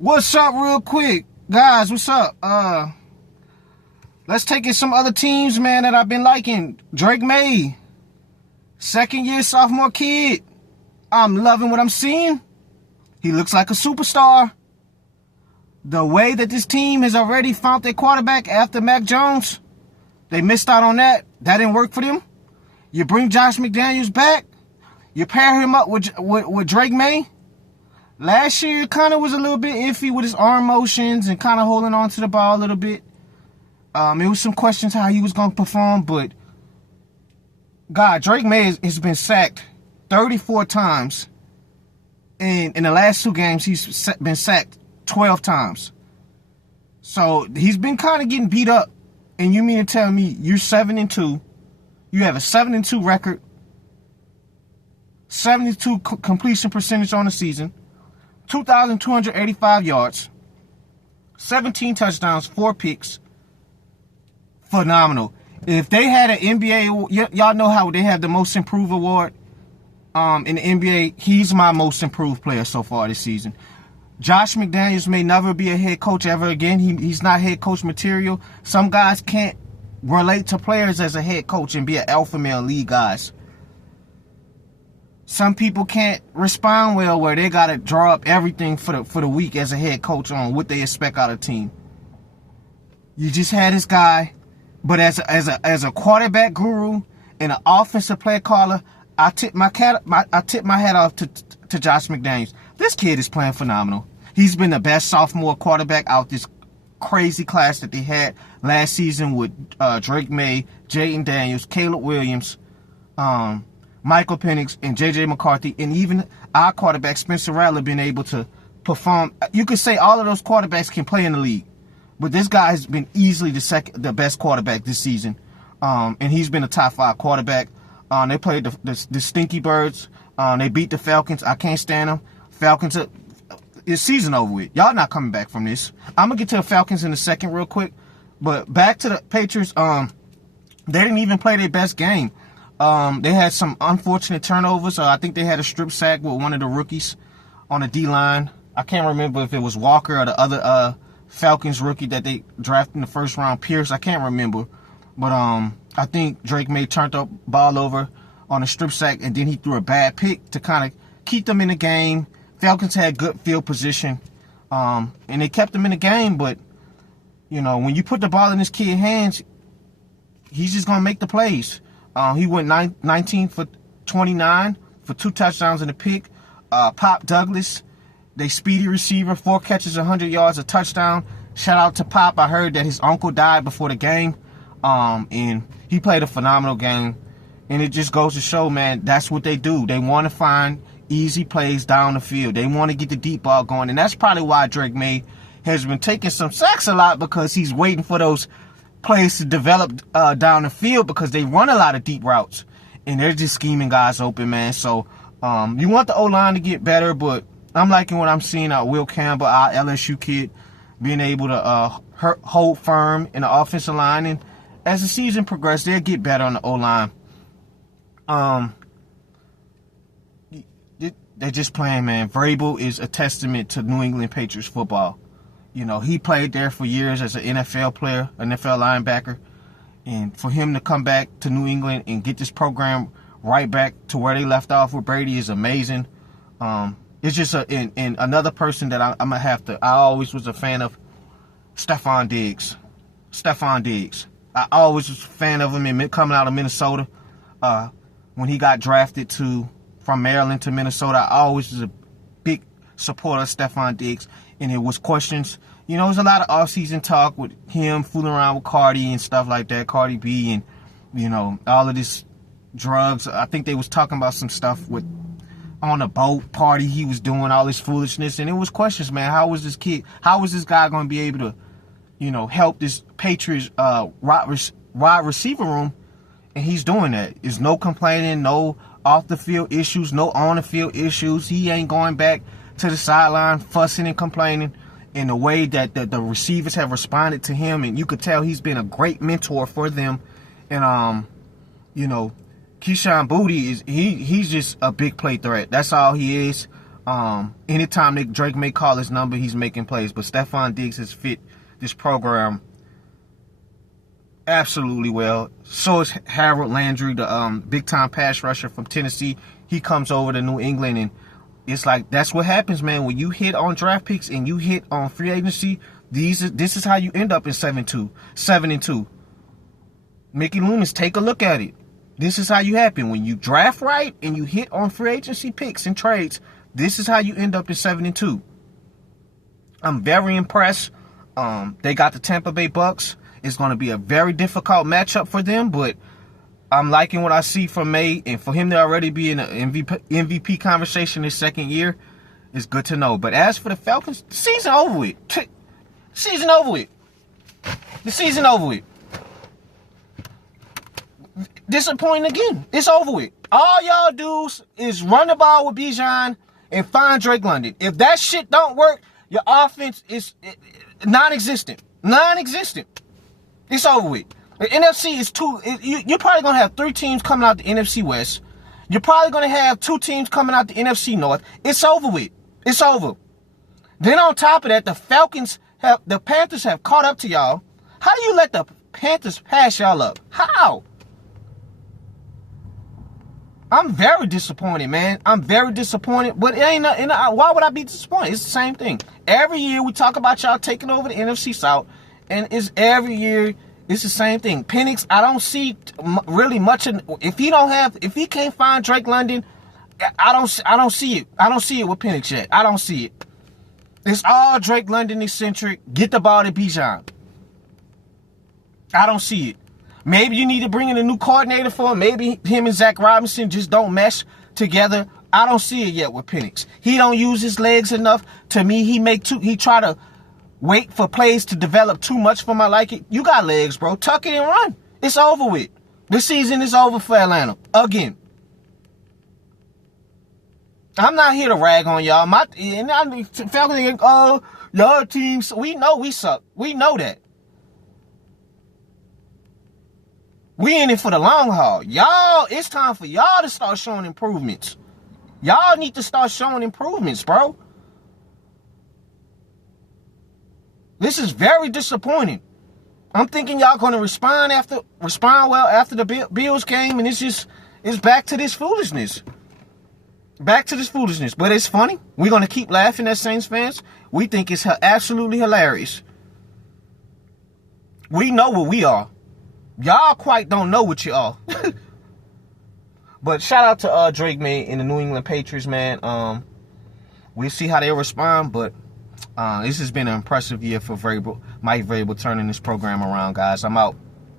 What's up real quick? Guys, what's up? Let's take in some other teams, man, that I've been liking. Drake Maye, second year sophomore kid. I'm loving what I'm seeing. He looks like a superstar. The way that this team has already found their quarterback after Mac Jones, they missed out on that. That didn't work for them. You bring Josh McDaniels back. You pair him up with Drake Maye. Last year kind of was a little bit iffy with his arm motions and kind of holding on to the ball a little bit. It was some questions how he was going to perform, but God, Drake Maye has been sacked 34 times. And in the last 2 games, he's been sacked 12 times. So he's been kind of getting beat up. And you mean to tell me you're 7-2, you have a 7-2 record, 72 completion percentage on the season, 2,285 yards, 17 touchdowns, 4 picks. Phenomenal. If they had an NBA, y'all know how they have the most improved award in the NBA. He's my most improved player so far this season. Josh McDaniels may never be a head coach ever again. He's not head coach material. Some guys can't relate to players as a head coach and be an alpha male lead guys. Some people can't respond well where they got to draw up everything for the week as a head coach on what they expect out of a team. You just had this guy, but as a quarterback guru and an offensive play caller, I tip my hat off to Josh McDaniels. This kid is playing phenomenal. He's been the best sophomore quarterback out this crazy class that they had last season with Drake Maye, Jayden Daniels, Caleb Williams, Michael Penix, and J.J. McCarthy, and even our quarterback, Spencer Rattler, been able to perform. You could say all of those quarterbacks can play in the league, but this guy has been easily the best quarterback this season, and he's been a top 5 quarterback. They played the Stinky Birds. They beat the Falcons. I can't stand them. Falcons, it's season over with. Y'all not coming back from this. I'm going to get to the Falcons in a second real quick, but back to the Patriots. They didn't even play their best game. They had some unfortunate turnovers. I think they had a strip sack with one of the rookies on the D-line. I can't remember if it was Walker or the other Falcons rookie that they drafted in the first round, Pierce. I can't remember. But I think Drake Maye turned the ball over on a strip sack, and then he threw a bad pick to kind of keep them in the game. Falcons had good field position, and they kept them in the game. But, you know, when you put the ball in this kid's hands, he's just going to make the plays. He went 19 for 29 for 2 touchdowns and a pick. Pop Douglas, they speedy receiver, 4 catches, 100 yards, a touchdown. Shout out to Pop. I heard that his uncle died before the game, and he played a phenomenal game. And it just goes to show, man, that's what they do. They want to find easy plays down the field. They want to get the deep ball going, and that's probably why Drake Maye has been taking some sacks a lot, because he's waiting for those plays to develop down the field, because they run a lot of deep routes and they're just scheming guys open, man. So you want the O-line to get better, but I'm liking what I'm seeing out Will Campbell, our LSU kid, being able to hold firm in the offensive line, and as the season progresses, they'll get better on the O-line. They're just playing, man. Vrabel is a testament to New England Patriots football. You know, he played there for years as an NFL player, an NFL linebacker. And for him to come back to New England and get this program right back to where they left off with Brady is amazing. It's just and another person that I'm going to have to, I always was a fan of Stefan Diggs. I always was a fan of him coming out of Minnesota. When he got drafted from Maryland to Minnesota, I always was a big supporter of Stefan Diggs. And it was questions, you know, there's a lot of off-season talk with him fooling around with Cardi and stuff like that, Cardi B, and, you know, all of this drugs. I think they was talking about some stuff on a boat party he was doing, all this foolishness, and it was questions, man. How was this guy going to be able to, you know, help this Patriots wide receiver room? And he's doing that. There's no complaining, no off-the-field issues, no on-the-field issues. He ain't going back to the sideline fussing and complaining. In the way that the receivers have responded to him, and you could tell he's been a great mentor for them. And you know, Keyshawn Boutte he's just a big play threat. That's all he is. Anytime Drake may call his number, he's making plays. But Stefan Diggs has fit this program absolutely well. So is Harold Landry, the big-time pass rusher from Tennessee. He comes over to New England, and it's like, that's what happens, man. When you hit on draft picks and you hit on free agency, this is how you end up in 7-2. Mickey Loomis, take a look at it. This is how you happen. When you draft right and you hit on free agency picks and trades, this is how you end up in 7-2. I'm very impressed. They got the Tampa Bay Bucks. It's going to be a very difficult matchup for them, but I'm liking what I see from Maye, and for him to already be in an MVP conversation his second year is good to know. But as for the Falcons, the season over with. Season over with. The season over with. Disappointing again. It's over with. All y'all dudes is run the ball with Bijan and find Drake London. If that shit don't work, your offense is non-existent. Non-existent. It's over with. The NFC is you're probably going to have 3 teams coming out the NFC West. You're probably going to have 2 teams coming out the NFC North. It's over with. It's over. Then on top of that, the Panthers have caught up to y'all. How do you let the Panthers pass y'all up? How? I'm very disappointed, man. I'm very disappointed. But it ain't why would I be disappointed? It's the same thing. Every year we talk about y'all taking over the NFC South, and it's every year it's the same thing. Penix, I don't see really much. If he can't find Drake London, I don't see it. I don't see it with Penix yet. I don't see it. It's all Drake London eccentric. Get the ball to Bijan. I don't see it. Maybe you need to bring in a new coordinator for him. Maybe him and Zach Robinson just don't mesh together. I don't see it yet with Penix. He don't use his legs enough. To me, he try to wait for plays to develop too much for my liking. You got legs, bro. Tuck it and run. It's over with. This season is over for Atlanta. Again. I'm not here to rag on y'all. Falcons, oh, y'all teams, we know we suck. We know that. We in it for the long haul. Y'all, it's time for y'all to start showing improvements. Y'all need to start showing improvements, bro. This is very disappointing. I'm thinking y'all going to respond well after the Bills game, and it's back to this foolishness. Back to this foolishness. But it's funny. We're going to keep laughing as Saints fans. We think it's absolutely hilarious. We know what we are. Y'all quite don't know what you are. But shout out to Drake, man, and the New England Patriots, man. We'll see how they respond, but this has been an impressive year for Maye Vrabel turning this program around, guys. I'm out.